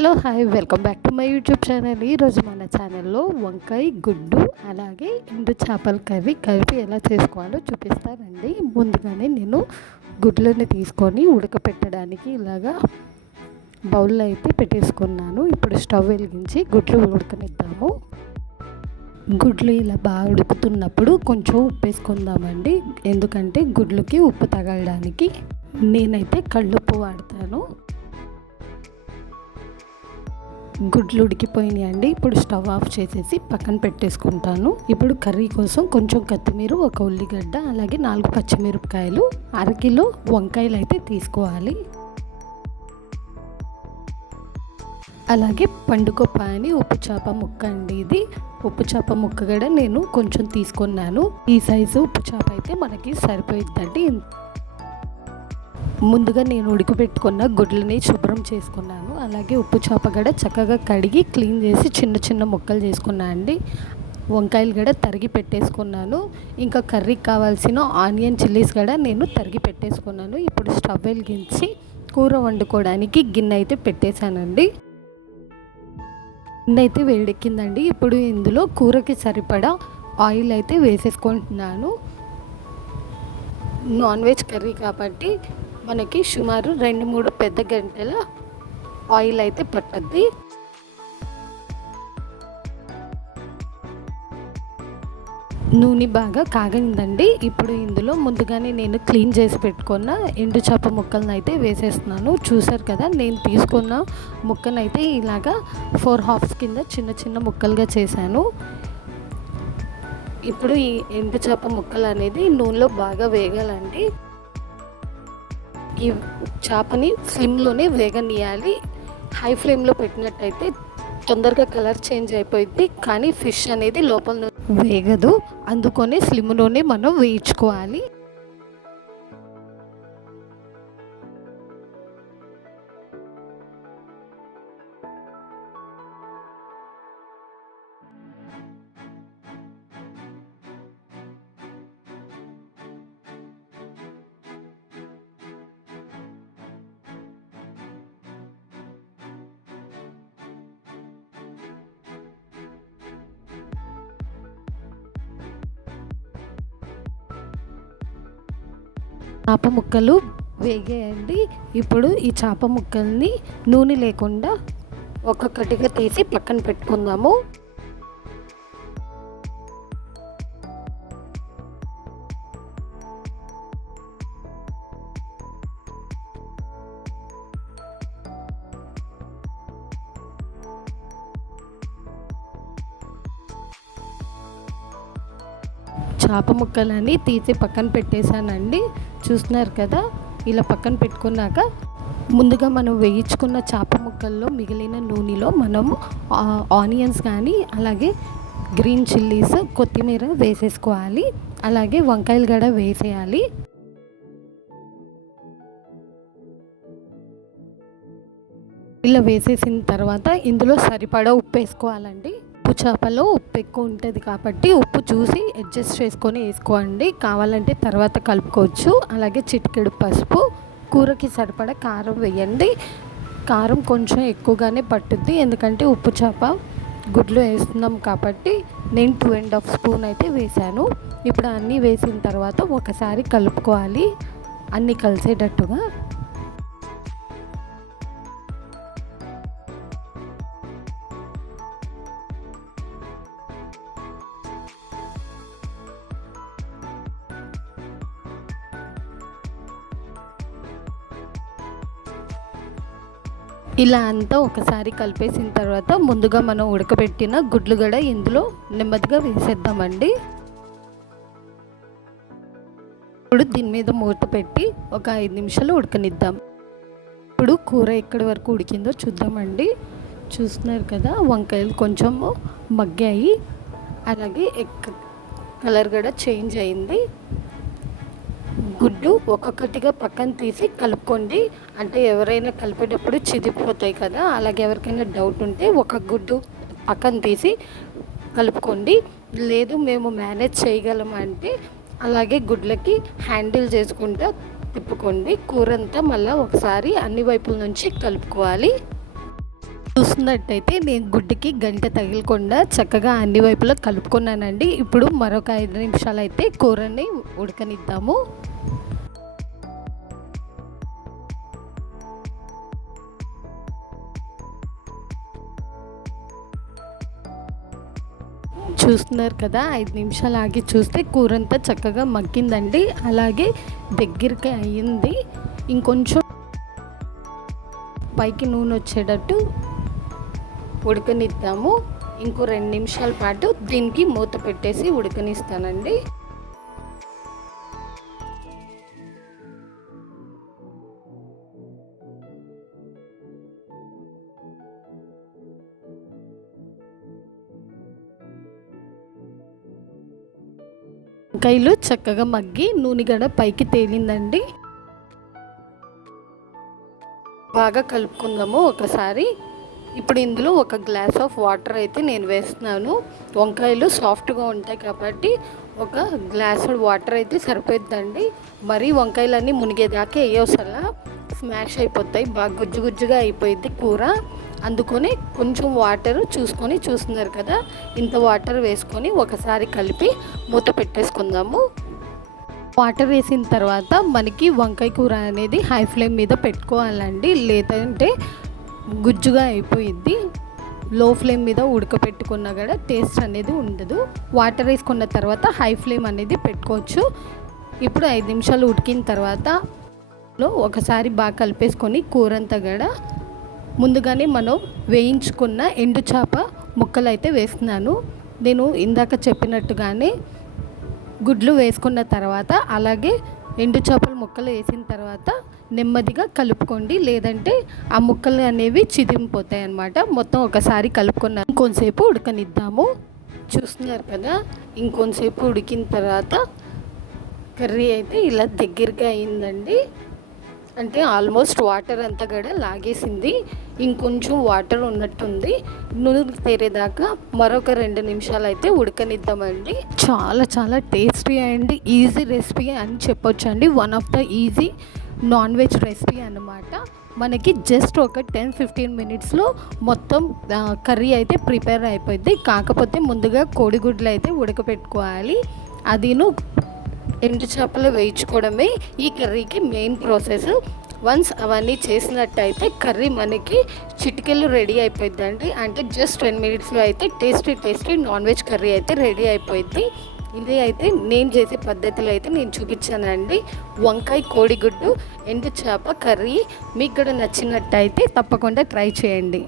Hello hi welcome back to my YouTube channel. ఈరోజు మన ఛానల్లో వంకాయ గుడ్డు అలాగే ఎండు చేపల కర్రీ కలిపి ఎలా చేసుకోవాలో చూపిస్తానండి. ముందుగానే నేను గుడ్లని తీసుకొని ఉడకపెట్టడానికి ఇలాగా బౌల్లో అయితే పెట్టేసుకున్నాను. ఇప్పుడు స్టవ్ వెలిగించి గుడ్లు ఉడకనిద్దాము. గుడ్లు ఇలా బాగా ఉడుకుతున్నప్పుడు కొంచెం ఉప్పు వేసుకుందామండి. ఎందుకంటే గుడ్లకి ఉప్పు తగలడానికి నేనైతే కళ్ళుప్పు వాడతాను. గుడ్లు ఉడికిపోయినాయి అండి. ఇప్పుడు స్టవ్ ఆఫ్ చేసేసి పక్కన పెట్టేసుకుంటాను. ఇప్పుడు కర్రీ కోసం కొంచెం కొత్తిమీర ఒక ఉల్లిగడ్డ అలాగే నాలుగు పచ్చిమిరపకాయలు అరకిలో వంకాయలు అయితే తీసుకోవాలి. అలాగే పండుకొప్ప అని ఉప్పు చేప ముక్క అండి ఇది. ఉప్పు చేప ముక్క కూడా నేను కొంచెం తీసుకున్నాను. ఈ సైజు ఉప్పు చేప అయితే మనకి సరిపోయిద్దండి. ముందుగా నేను ఉడికిపెట్టుకున్న గుడ్లని శుభ్రం చేసుకున్నాను. అలాగే ఉప్పు చేప కూడా చక్కగా కడిగి క్లీన్ చేసి చిన్న చిన్న ముక్కలు చేసుకున్నా అండి. వంకాయలు కూడా తరిగి పెట్టేసుకున్నాను. ఇంకా కర్రీకి కావాల్సిన ఆనియన్ చిల్లీస్ కూడా నేను తరిగి పెట్టేసుకున్నాను. ఇప్పుడు స్టవ్ వెలిగించి కూర వండుకోవడానికి గిన్నె అయితే పెట్టేశానండి. గిన్నె అయితే వేడెక్కిందండి. ఇప్పుడు ఇందులో కూరకి సరిపడా ఆయిల్ అయితే వేసేసుకుంటున్నాను. నాన్ వెజ్ కర్రీ కాబట్టి మనకి సుమారు రెండు మూడు పెద్ద గంటల ఆయిల్ అయితే పట్టద్ది. నూనె బాగా కాగిందండి ఇప్పుడు ఇందులో ముందుగానే నేను క్లీన్ చేసి పెట్టుకున్న ఎండు చేప ముక్కలను అయితే వేసేస్తున్నాను. చూసారు కదా నేను తీసుకున్న ముక్కను అయితే ఇలాగా ఫోర్ హాఫ్స్ కింద చిన్న చిన్న ముక్కలుగా చేశాను. ఇప్పుడు ఈ ఎండు చేప ముక్కలు అనేది నూనెలో బాగా వేగాలండి. ఈ చేపని స్లిమ్లోనే వేగనీయాలి హై ఫ్లేమ్లో పెట్టినట్టయితే తొందరగా కలర్ చేంజ్ అయిపోయింది కానీ ఫిష్ అనేది లోపల వేగదు. అందుకనే స్లిమ్లోనే మనం వేయించుకోవాలి. చేప ముక్కలు వేగేయండి. ఇప్పుడు ఈ చేప ముక్కల్ని నూనె లేకుండా ఒక్కొక్కటిగా తీసి పక్కన పెట్టుకుందాము. చేప ముక్కలని తీసి పక్కన పెట్టేశానండి. చూస్తున్నారు కదా? ఇలా పక్కన పెట్టుకున్నాక ముందుగా మనం వేయించుకున్న చేప ముక్కల్లో మిగిలిన నూనెలో మనము ఆనియన్స్ కానీ అలాగే గ్రీన్ చిల్లీస్ కొత్తిమీర వేసేసుకోవాలి. అలాగే వంకాయలు కూడా వేసేయాలి. ఇలా వేసేసిన తర్వాత ఇందులో సరిపడా ఉప్పు వేసుకోవాలండి. ఉప్పు చేపలో ఉప్పు ఎక్కువ ఉంటుంది కాబట్టి ఉప్పు చూసి అడ్జస్ట్ చేసుకొని వేసుకోండి. కావాలంటే తర్వాత కలుపుకోవచ్చు. అలాగే చిటికెడు పసుపు కూరకి సరిపడా కారం వేయండి. కారం కొంచెం ఎక్కువగానే పట్టుద్ది. ఎందుకంటే ఉప్పు చేప గుడ్లు వేస్తున్నాం కాబట్టి నేను టూ అండ్ హాఫ్ స్పూన్ అయితే వేసాను ఇప్పుడు అన్నీ వేసిన తర్వాత ఒకసారి కలుపుకోవాలి. అన్నీ కలిసేటట్టుగా ఇలా అంతా ఒకసారి కలిపేసిన తర్వాత ముందుగా మనం ఉడకబెట్టిన గుడ్లు కూడా ఇందులో నెమ్మదిగా వేసేద్దామండి. ఇప్పుడు దీని మీద మూత పెట్టి ఒక ఐదు నిమిషాలు ఉడకనిద్దాం. ఇప్పుడు కూర ఎక్కడి వరకు ఉడికిందో చూద్దామండి. చూస్తున్నారు కదా వంకాయలు కొంచెం మగ్గాయి. అలాగే ఎక్క కలర్ కూడా చేంజ్ అయింది. గుడ్డు ఒక్కొక్కటిగా పక్కన తీసి కలుపుకోండి. అంటే ఎవరైనా కలిపేటప్పుడు చిదిపోతాయి కదా అలాగే ఎవరికైనా డౌట్ ఉంటే ఒక గుడ్డు పక్కన తీసి కలుపుకోండి. లేదు మేము మేనేజ్ చేయగలం అంటే అలాగే గుడ్లకి హ్యాండిల్ చేసుకుంటూ తిప్పుకోండి. కూర అంతా మళ్ళీ ఒకసారి అన్ని వైపుల నుంచి కలుపుకోవాలి. చూస్తున్నట్టయితే నేను గుడ్డుకి గంట తగిలకుండా చక్కగా అన్ని వైపులా కలుపుకున్నానండి. ఇప్పుడు మరొక ఐదు నిమిషాలు అయితే కూరని ఉడకనిద్దాము. చూస్తున్నారు కదా ఐదు నిమిషాలు ఆగి చూస్తే కూర అంతా చక్కగా మగ్గిందండి. అలాగే దగ్గరికి అయ్యింది ఇంకొంచెం పైకి నూనె వచ్చేటట్టు ఉడకనిద్దాము. ఇంకో రెండు నిమిషాల పాటు దీనికి మూత పెట్టేసి ఉడకనిస్తానండి. వంకాయలు చక్కగా మగ్గి నూనె గడ పైకి తేలిందండి. బాగా కలుపుకుందాము ఒకసారి. ఇప్పుడు ఇందులో ఒక గ్లాస్ ఆఫ్ వాటర్ అయితే నేను వేస్తున్నాను. వంకాయలు సాఫ్ట్గా ఉంటాయి కాబట్టి ఒక గ్లాస్ వాటర్ అయితే సరిపోద్దండి మరీ వంకాయలన్నీ మునిగేదాకా వేయవసలా? స్మాష్ అయిపోతాయి. బాగా గుజ్జు గుజ్జుగా అయిపోయింది కూర. అందుకొని కొంచెం వాటర్ చూసుకొని చూస్తున్నారు కదా ఇంత వాటర్ వేసుకొని ఒకసారి కలిపి మూత పెట్టేసుకుందాము. వాటర్ వేసిన తర్వాత మనకి వంకాయ కూర అనేది హై ఫ్లేమ్ మీద పెట్టుకోవాలండి. లేదంటే గుజ్జుగా అయిపోయిద్ది. లో ఫ్లేమ్ మీద ఉడకపెట్టుకున్నా కూడా టేస్ట్ అనేది ఉండదు. వాటర్ వేసుకున్న తర్వాత హై ఫ్లేమ్ అనేది పెట్టుకోవచ్చు. ఇప్పుడు ఐదు నిమిషాలు ఉడికిన తర్వాత ఒకసారి బాగా కలిపేసుకొని కూర అంతా కూడా ముందుగానే మనం వేయించుకున్న ఎండు చేప ముక్కలు అయితే వేస్తున్నాను. నేను ఇందాక చెప్పినట్టుగానే గుడ్లు వేసుకున్న తర్వాత అలాగే ఎండు చేపల ముక్కలు వేసిన తర్వాత నెమ్మదిగా కలుపుకోండి. లేదంటే ఆ ముక్కలు అనేవి చిదిమిపోతాయి అన్నమాట. మొత్తం ఒకసారి కలుపుకున్న ఇంకొంతసేపు ఉడకనిద్దాము. చూస్తున్నారు కదా ఇంకొంతసేపు ఉడికిన తర్వాత కర్రీ అయితే ఇలా దగ్గరగా అయిందండి. అంటే ఆల్మోస్ట్ వాటర్ అంతా కూడా లాగేసింది. ఇంకొంచెం వాటర్ ఉన్నట్టుంది. నూనె తేరేదాకా మరొక రెండు నిమిషాలు అయితే ఉడకనిద్దామండి. చాలా చాలా టేస్టీ అండ్ ఈజీ రెసిపీ అని చెప్పొచ్చు అండి one of the easy non veg recipe అన్నమాట. మనకి జస్ట్ ఒక టెన్ ఫిఫ్టీన్ మినిట్స్లో మొత్తం కర్రీ అయితే ప్రిపేర్ అయిపోయింది. కాకపోతే ముందుగా కోడిగుడ్లు అయితే ఉడకపెట్టుకోవాలి. అదిను ఎండు చేపలు వేయించుకోవడమే ఈ కర్రీకి మెయిన్ ప్రాసెస్ వన్స్ అవన్నీ చేసినట్టయితే కర్రీ మనకి చిటికెలు రెడీ అయిపోయిందండి అంటే జస్ట్ టెన్ మినిట్స్లో అయితే tasty tasty non veg curry అయితే రెడీ అయిపోయింది. ఇది అయితే నేను చేసే పద్ధతిలో అయితే నేను చూపించానండి. వంకాయ కోడిగుడ్డు ఎండు చేప కర్రీ. మీకు కూడా నచ్చినట్టయితే తప్పకుండా ట్రై చేయండి.